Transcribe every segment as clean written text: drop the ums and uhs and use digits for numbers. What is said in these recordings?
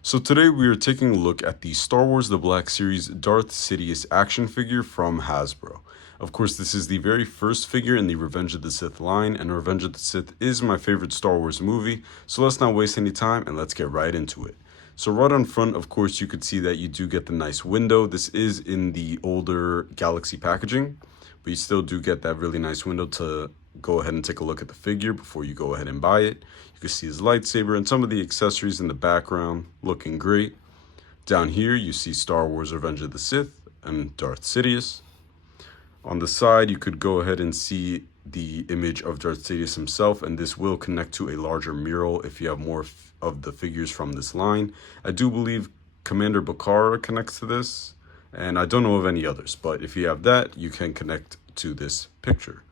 So today we are taking a look at the Star Wars The Black Series Darth Sidious action figure from Hasbro. Of course, this is the very first figure in the Revenge of the Sith line, and Revenge of the Sith is my favorite Star Wars movie, so let's not waste any time and let's get right into it. So right on front, of course, you could see that you do get the nice window. This is in the older Galaxy packaging, but you still do get that really nice window to go ahead and take a look at the figure before you go ahead and buy it. You can see his lightsaber and some of the accessories in the background looking great. Down here you see Star Wars Revenge of the Sith and Darth Sidious. On the side you could go ahead and see the image of Darth Sidious himself, and this will connect to a larger mural if you have more of the figures from this line. I do believe Commander Bakara connects to this, and I don't know of any others, but if you have that, you can connect to this picture.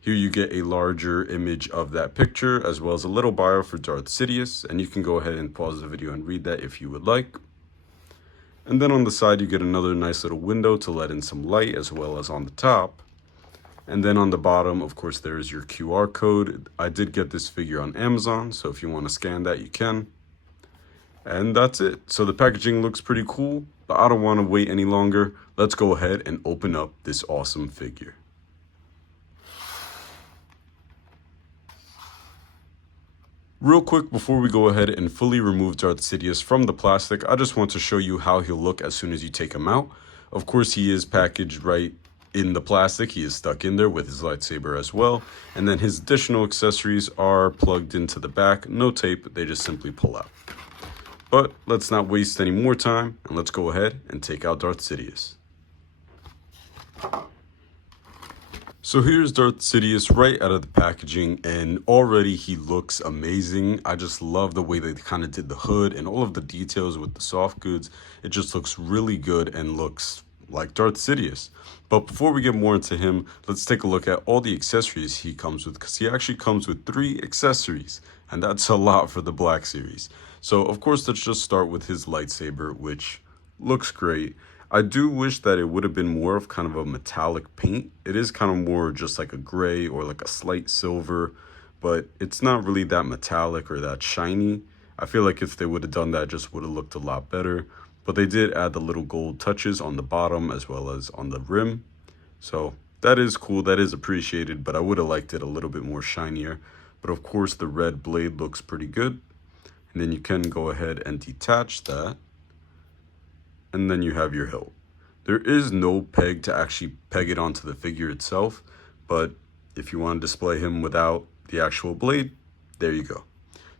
Here you get a larger image of that picture, as well as a little bio for Darth Sidious, and you can go ahead and pause the video and read that if you would like. And then on the side you get another nice little window to let in some light, as well as on the top. And then on the bottom, of course, there is your QR code. I did get this figure on Amazon, so if you want to scan that, you can. And that's it. So the packaging looks pretty cool, but I don't want to wait any longer. Let's go ahead and open up this awesome figure. Real quick, before we go ahead and fully remove Darth Sidious from the plastic, I just want to show you how he'll look as soon as you take him out. Of course, he is packaged right in the plastic. He is stuck in there with his lightsaber as well. And then his additional accessories are plugged into the back. No tape, they just simply pull out. But let's not waste any more time, and let's go ahead and take out Darth Sidious. So here's Darth Sidious right out of the packaging, and already he looks amazing. I just love the way they kind of did the hood and all of the details with the soft goods. It just looks really good and looks like Darth Sidious. But before we get more into him, let's take a look at all the accessories he comes with, because he actually comes with 3 accessories, and that's a lot for the Black Series. So of course, let's just start with his lightsaber, which looks great. I do wish that it would have been more of kind of a metallic paint. It is kind of more just like a gray or like a slight silver, but it's not really that metallic or that shiny. I feel like if they would have done that, it just would have looked a lot better. But they did add the little gold touches on the bottom as well as on the rim. So that is cool, that is appreciated, but I would have liked it a little bit more shinier. But of course the red blade looks pretty good. And then you can go ahead and detach that. And then you have your hilt. There is no peg to actually peg it onto the figure itself, but if you want to display him without the actual blade, there you go.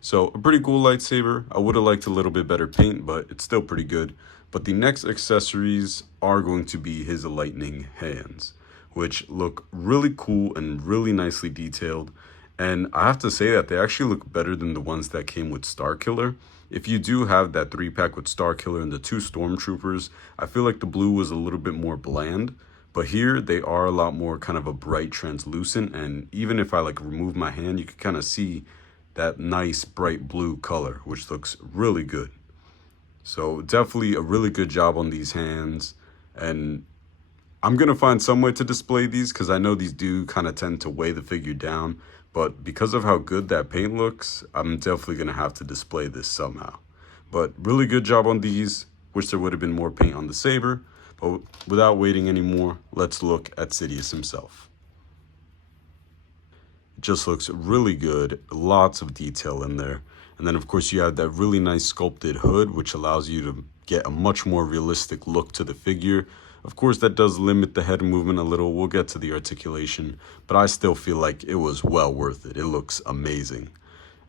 So a pretty cool lightsaber. I would have liked a little bit better paint, but it's still pretty good. But the next accessories are going to be his lightning hands, which look really cool and really nicely detailed. And I have to say that they actually look better than the ones that came with Starkiller. If you do have that 3-pack with Starkiller and the 2 Stormtroopers, I feel like the blue was a little bit more bland. But here they are a lot more kind of a bright translucent, and even if I like remove my hand, you can kind of see that nice bright blue color, which looks really good. So definitely a really good job on these hands, and I'm going to find some way to display these because I know these do kind of tend to weigh the figure down, but because of how good that paint looks, I'm definitely going to have to display this somehow. But really good job on these. Wish there would have been more paint on the saber, but without waiting anymore, let's look at Sidious himself. It just looks really good, lots of detail in there. And then of course you have that really nice sculpted hood, which allows you to get a much more realistic look to the figure. Of course, that does limit the head movement a little. We'll get to the articulation, but I still feel like it was well worth it. It looks amazing.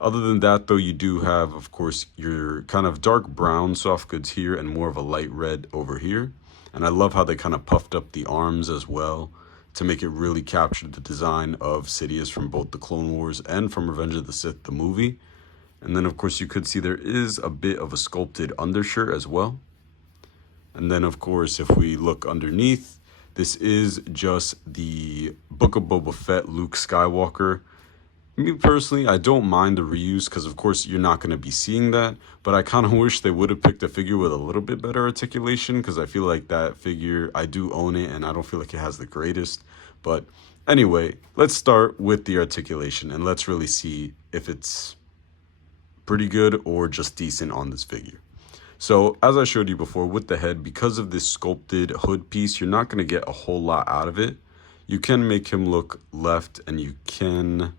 Other than that, though, you do have, of course, your kind of dark brown soft goods here and more of a light red over here. And I love how they kind of puffed up the arms as well to make it really capture the design of Sidious from both the Clone Wars and from Revenge of the Sith, the movie. And then, of course, you could see there is a bit of a sculpted undershirt as well. And then, of course, if we look underneath, this is just the Book of Boba Fett Luke Skywalker. Me personally, I don't mind the reuse because, of course, you're not going to be seeing that. But I kind of wish they would have picked a figure with a little bit better articulation because I feel like that figure, I do own it and I don't feel like it has the greatest. But anyway, let's start with the articulation and let's really see if it's pretty good or just decent on this figure. So as I showed you before with the head, because of this sculpted hood piece, you're not going to get a whole lot out of it. You can make him look left and you can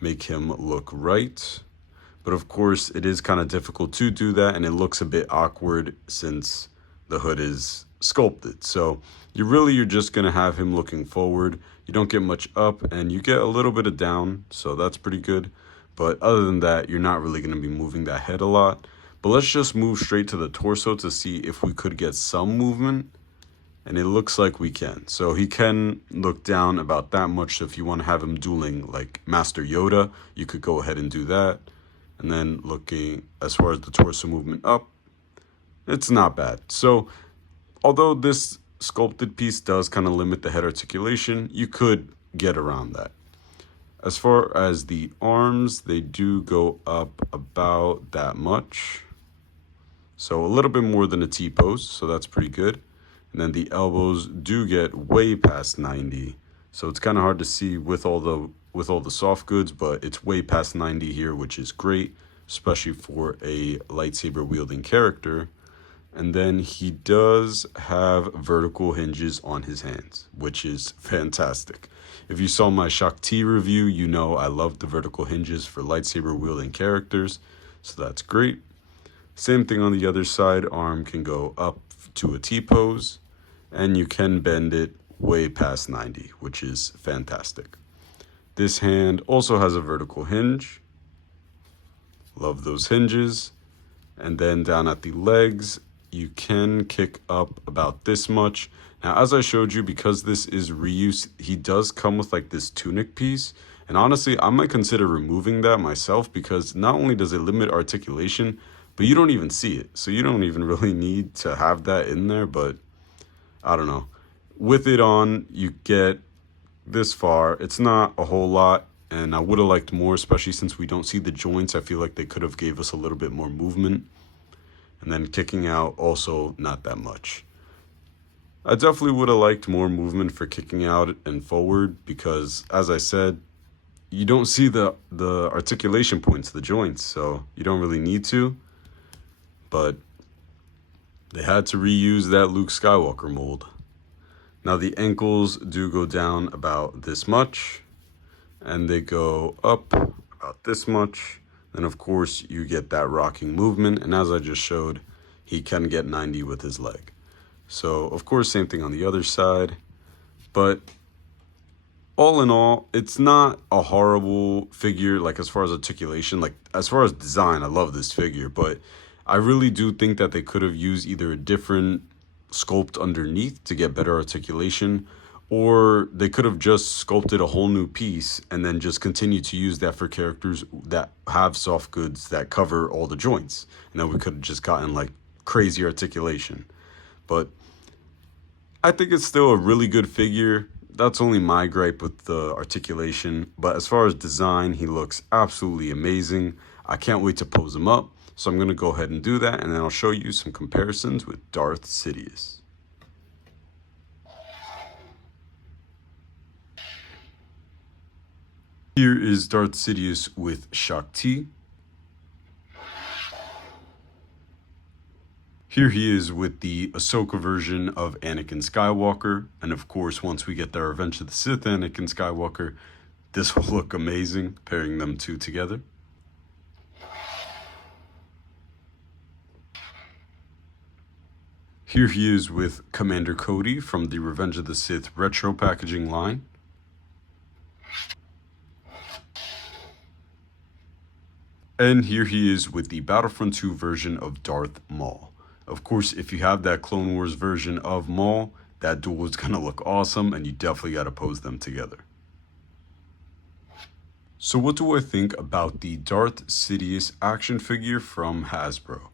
make him look right. But of course, it is kind of difficult to do that, and it looks a bit awkward since the hood is sculpted. So you're just going to have him looking forward. You don't get much up, and you get a little bit of down, so that's pretty good. But other than that, you're not really going to be moving that head a lot. But let's just move straight to the torso to see if we could get some movement. And it looks like we can. So he can look down about that much. So if you want to have him dueling like Master Yoda, you could go ahead and do that. And then looking as far as the torso movement up, it's not bad. So although this sculpted piece does kind of limit the head articulation, you could get around that. As far as the arms, they do go up about that much. So a little bit more than a T-pose, so that's pretty good. And then the elbows do get way past 90. So it's kind of hard to see with all the soft goods, but it's way past 90 here, which is great, especially for a lightsaber wielding character. And then he does have vertical hinges on his hands, which is fantastic. If you saw my Shakti review, you know I love the vertical hinges for lightsaber wielding characters, so that's great. Same thing on the other side, arm can go up to a T-pose, and you can bend it way past 90, which is fantastic. This hand also has a vertical hinge. Love those hinges. And then down at the legs, you can kick up about this much. Now, as I showed you, because this is reuse, he does come with like this tunic piece. And honestly, I might consider removing that myself, because not only does it limit articulation, but you don't even see it. So you don't even really need to have that in there, but I don't know. With it on, you get this far. It's not a whole lot, and I would have liked more, especially since we don't see the joints. I feel like they could have gave us a little bit more movement. And then kicking out, also not that much. I definitely would have liked more movement for kicking out and forward, because as I said, you don't see the articulation points, the joints, so you don't really need to. But they had to reuse that Luke Skywalker mold. Now the ankles do go down about this much, and they go up about this much. And of course you get that rocking movement, and as I just showed, he can get 90 with his leg. So of course, same thing on the other side. But all in all, it's not a horrible figure, like as far as articulation, like as far as design, I love this figure, but I really do think that they could have used either a different sculpt underneath to get better articulation, or they could have just sculpted a whole new piece and then just continue to use that for characters that have soft goods that cover all the joints. And then we could have just gotten like crazy articulation. But I think it's still a really good figure. That's only my gripe with the articulation. But as far as design, he looks absolutely amazing. I can't wait to pose him up. So I'm going to go ahead and do that, and then I'll show you some comparisons with Darth Sidious. Here is Darth Sidious with Shakti. Here he is with the Ahsoka version of Anakin Skywalker. And of course, once we get the Revenge of the Sith Anakin Skywalker, this will look amazing, pairing them two together. Here he is with Commander Cody from the Revenge of the Sith retro packaging line. And here he is with the Battlefront 2 version of Darth Maul. Of course, if you have that Clone Wars version of Maul, that duel is going to look awesome, and you definitely got to pose them together. So what do I think about the Darth Sidious action figure from Hasbro?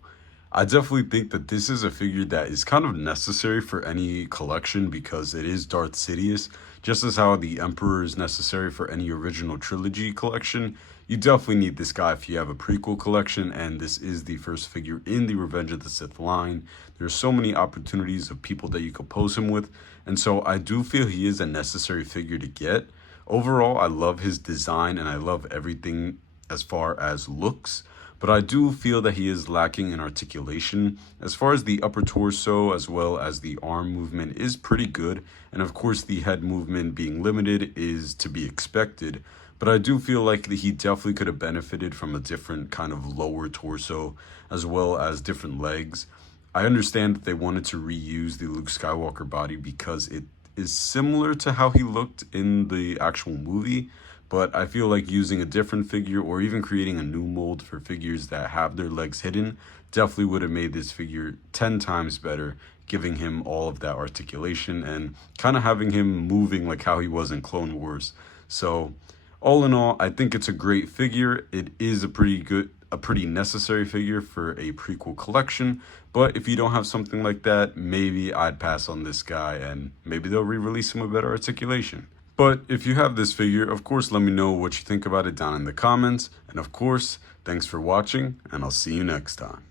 I definitely think that this is a figure that is kind of necessary for any collection, because it is Darth Sidious. Just as how the Emperor is necessary for any original trilogy collection, you definitely need this guy if you have a prequel collection, and this is the first figure in the Revenge of the Sith line. There's so many opportunities of people that you could pose him with, and so I do feel he is a necessary figure to get. Overall, I love his design, and I love everything as far as looks, but I do feel that he is lacking in articulation. As far as the upper torso as well as the arm movement is pretty good, and of course the head movement being limited is to be expected, but I do feel like he definitely could have benefited from a different kind of lower torso as well as different legs. I understand that they wanted to reuse the Luke Skywalker body because it is similar to how he looked in the actual movie, but I feel like using a different figure or even creating a new mold for figures that have their legs hidden definitely would have made this figure 10 times better, giving him all of that articulation and kind of having him moving like how he was in Clone Wars. So all in all, I think it's a great figure. It is a pretty necessary figure for a prequel collection, but if you don't have something like that, maybe I'd pass on this guy and maybe they'll re-release him with better articulation. But if you have this figure, of course, let me know what you think about it down in the comments. And of course, thanks for watching, and I'll see you next time.